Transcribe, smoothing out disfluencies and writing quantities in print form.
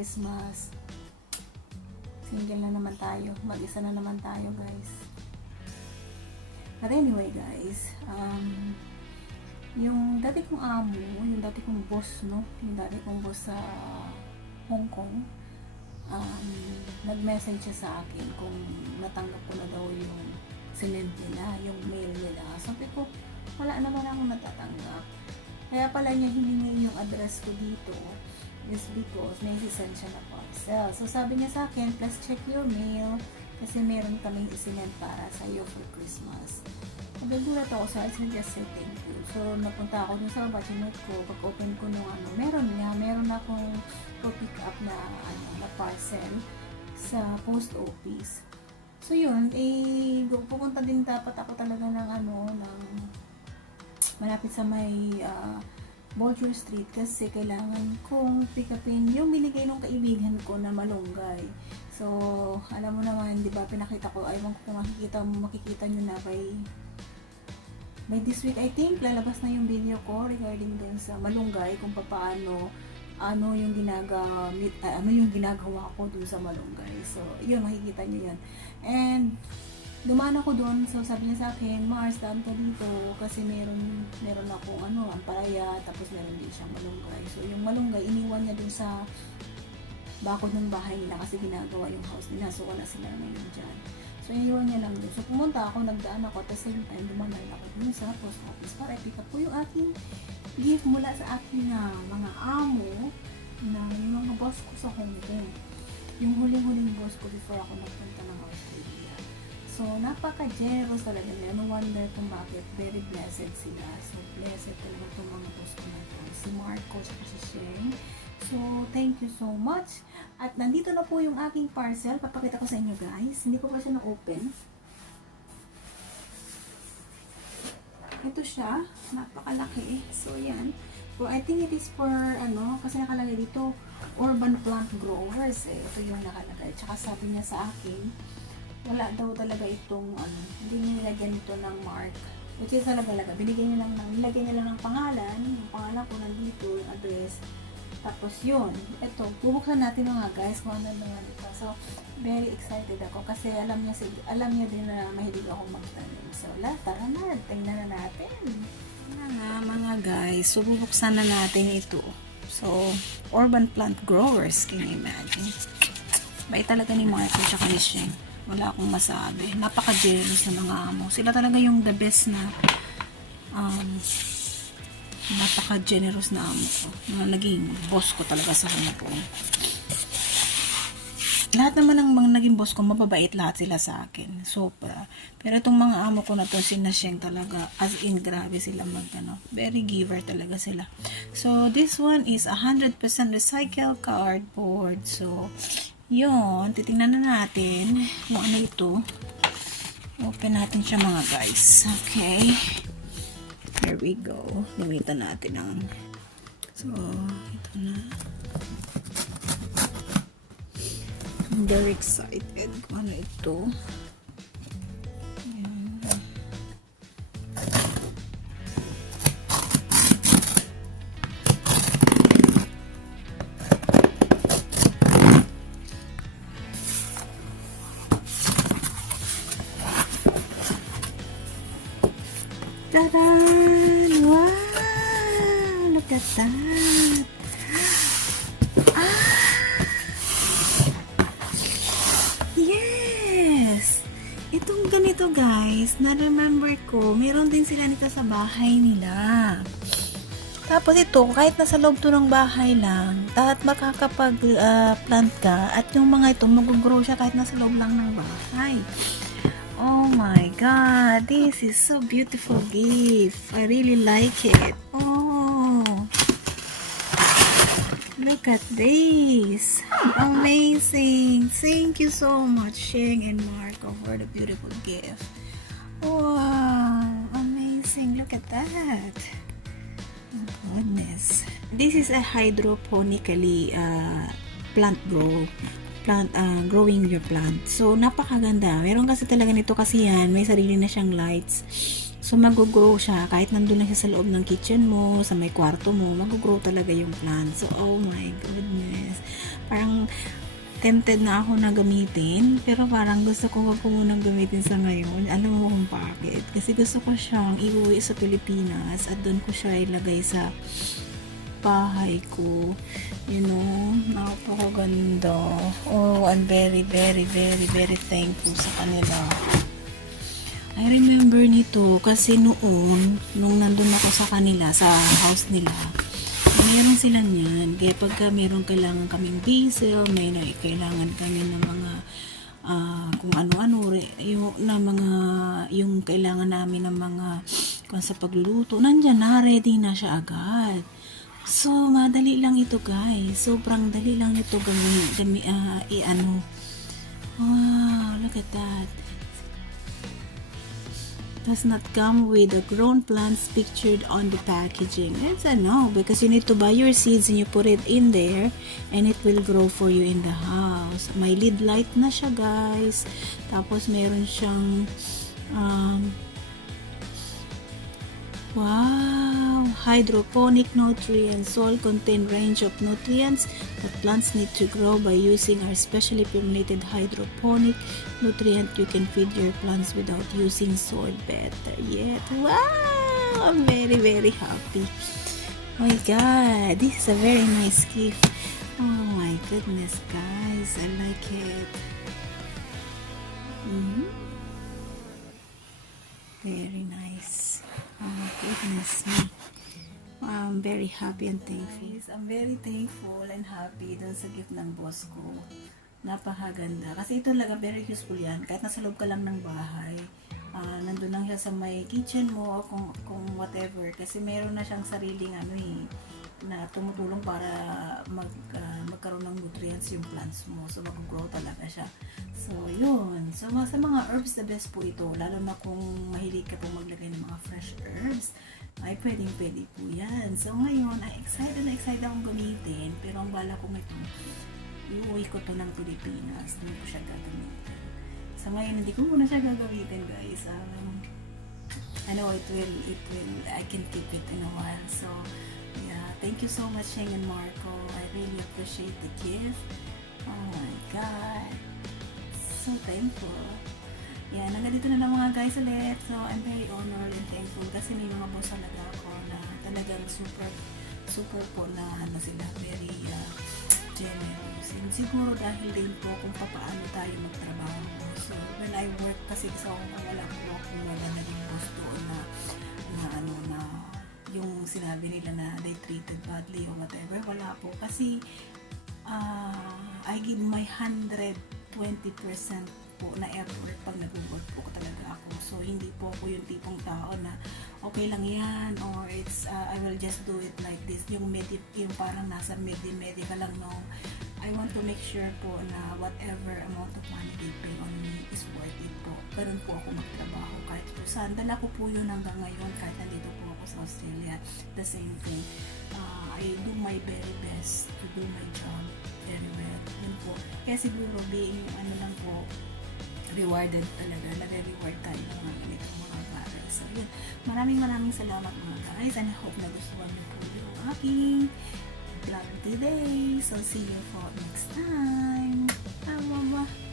Christmas. Single na naman tayo. Mag-isa na naman tayo, guys. But anyway, guys, yung dati kong amo, yung dati kong boss, no? Yung dati kong boss sa Hong Kong, nag-message siya sa akin kung natanggap ko na daw yung sinend nila, yung mail nila. Sabi ko, wala naman akong natatanggap. Kaya pala niya hiningi yung address ko dito is because may sisend siya na parcel. So sabi niya sa akin, please check your mail kasi meron kaming isinend para sa iyo for Christmas. Nagugulat ako, so I just say thank you. So napunta ako dun sa bachinet ko, pag open ko nung meron akong pick up na na parcel sa post office. So yun, pupunta din dapat ako talaga ng malapit sa may Bolger Street kasi kailangan kong pick upin yung binigay ng kaibigan ko na malunggay. So, alam mo naman, di ba, pinakita ko, ayaw ko kung makikita nyo na by this week, I think, lalabas na yung video ko regarding dun sa malunggay, kung paano, ano yung ginagawa ko dun sa malunggay. So, yun, makikita nyo yun. And, dumaan ako doon, so sabi niya sa akin, Mars, daan ka dito kasi meron akong ampalaya, tapos meron din siyang malunggay. So yung malunggay, iniwan niya doon sa bakod ng bahay nila kasi ginagawa yung house nila, so wala sila ngayon dyan. So iniwan niya lang doon. So pumunta ako, nagdaan ako, at the same time, dumaan ako doon sa post office para i-pick up ko yung aking gift mula sa aking mga amo na yung mga boss ko sa Hong Kong. Yung huling-huling boss ko before ako nagpunta ng Australia. So, napaka-generous talaga nila. No wonder kung bakit. Very blessed sila. So, blessed talaga itong mga boss ko na ito. Si Marco, at si Shane. So, thank you so much. At nandito na po yung aking parcel. Papakita ko sa inyo, guys. Hindi ko pa siya na-open. Ito siya. Napakalaki. So, yan. So, I think it is for, kasi nakalagay dito, urban plant growers. Ito yung nakalagay. Tsaka sabi niya sa akin, wala daw talaga itong hindi niya nilagyan ito ng mark, which is talaga nilagyan niya lang ng pangalan, yung pangalan ko nandito, yung address, tapos yun, ito, bubuksan natin mga guys kung ano naman ito. So very excited ako kasi alam niya din na mahilig akong magtanim. So tara na, tingnan na natin. Nga mga guys, so bubuksan na natin ito. So urban plant growers, can you imagine? Bait talaga ni Marco tsaka ni Sheng. Wala akong masabi. Napaka-generous na mga amo. Sila talaga yung the best na napaka-generous na amo ko. Na naging boss ko talaga sa Hong Kong. Lahat naman ng mga naging boss ko, mababait lahat sila sa akin. Sobra. Pero itong mga amo ko na to, sina Sheng talaga, as in, grabe sila very giver talaga sila. So, this one is 100% recycled cardboard. So, yun, titingnan na natin kung ano ito. Open natin siya mga guys. Okay. Here we go. Limitan natin ang so, ito na. I'm very excited kung ano ito. Ta-da! Wow! Look at that! Yes! Itong ganito guys, na-remember ko, meron din sila nito sa bahay nila. Tapos ito, kahit nasa loob to ng bahay lang, at makakapag-plant ka, at yung mga ito, mag-grow siya kahit nasa loob lang ng bahay. Oh my god, this is so beautiful gift. I really like it. Oh, look at this. Amazing. Thank you so much, Sheng and Marco, for the beautiful gift. Wow, amazing. Look at that. Oh, goodness. This is a hydroponically growing your plant. So, napakaganda. Meron kasi talaga nito kasi yan. May sarili na siyang lights. So, mag-grow siya. Kahit nandun lang siya sa loob ng kitchen mo, sa may kwarto mo, mag-grow talaga yung plant. So, oh my goodness. Parang, tempted na ako na gamitin, pero parang gusto ko wag ko munang gamitin sa ngayon. Alam mo kung bakit? Kasi gusto ko siyang iuwi sa Pilipinas at doon ko siya ilagay sa bahay ko. You know, napakaganda. Oh, I'm very, very, very, very thankful sa kanila. I remember nito kasi noon, nung nandun ako sa kanila, sa house nila, meron sila niyan. Kaya pagka meron kailangan kaming basil, may kailangan kami ng mga kung ano-ano, yung kailangan namin ng mga kung sa pagluluto, nandyan na, ready na siya agad. So, madali lang ito guys. Sobrang dali lang ito Wow, look at that. Does not come with the grown plants pictured on the packaging. It's a no, because you need to buy your seeds and you put it in there and it will grow for you in the house. May lead light na siya guys. Tapos meron siyang wow, hydroponic nutrients. Soil contain range of nutrients that plants need to grow. By using our specially formulated hydroponic nutrient, you can feed your plants without using soil better yet. Wow, I'm very, very happy. Oh my god, this is a very nice gift. Oh my goodness guys, I like it. Very nice. Oh goodness me. I'm very happy and thankful. I'm very thankful and happy dun sa gift ng boss ko. Napakaganda. Kasi ito talaga very useful yan. Kahit nasa loob ka lang ng bahay, nandun lang siya sa may kitchen mo, kung whatever. Kasi meron na siyang sariling na tumutulong para magkaroon ng nutrients yung plants mo. So, mag-grow talaga siya. So, yun. So, sa mga herbs, the best po ito. Lalo na kung mahilig ka pong maglagay ng mga fresh herbs, ay pwedeng-pwede po yan. So, ngayon, ay excited akong gamitin. Pero ang bala ko ngayon, iuwi ko to ng Pilipinas. Hindi ko siya gagamitin. So, ngayon, hindi ko muna siya gagamitin, guys. I know it will, I can keep it in a while. So, yeah, thank you so much, Sheng and Marco. I really appreciate the gift. Oh my God. So thankful. Yeah, naganito na lang mga guys ulit. So, I'm very honored and thankful kasi may mga boss talaga ako na talagang super po na sila, very generous. And siguro dahil din po kung paano tayo magtrabaho. So, when I work kasi wala akong naging boss doon na yung sinabi nila na they treated badly or whatever. Wala po. Kasi I give my 120% po na effort pag nag-work po talaga ako. So, hindi po ako yung tipong tao na okay lang yan or I will just do it like this. Yung parang nasa medi ka lang, no. I want to make sure po na whatever amount of money they pay on me is worth it po. Ganun po ako magtrabaho kahit po saan. Dala ko po yun hanggang ngayon kahit nandito po ako sa Australia. The same thing. I do my very best to do my job very well. Yun po. Kaya siguro being lang po, rewarded talaga. Nare-reward tayo ng mga ganitong mga bagay. So yun. Maraming salamat mga guys. And I hope na gustuhan niyo po yung aking vlog today. So see you for next time. Bye.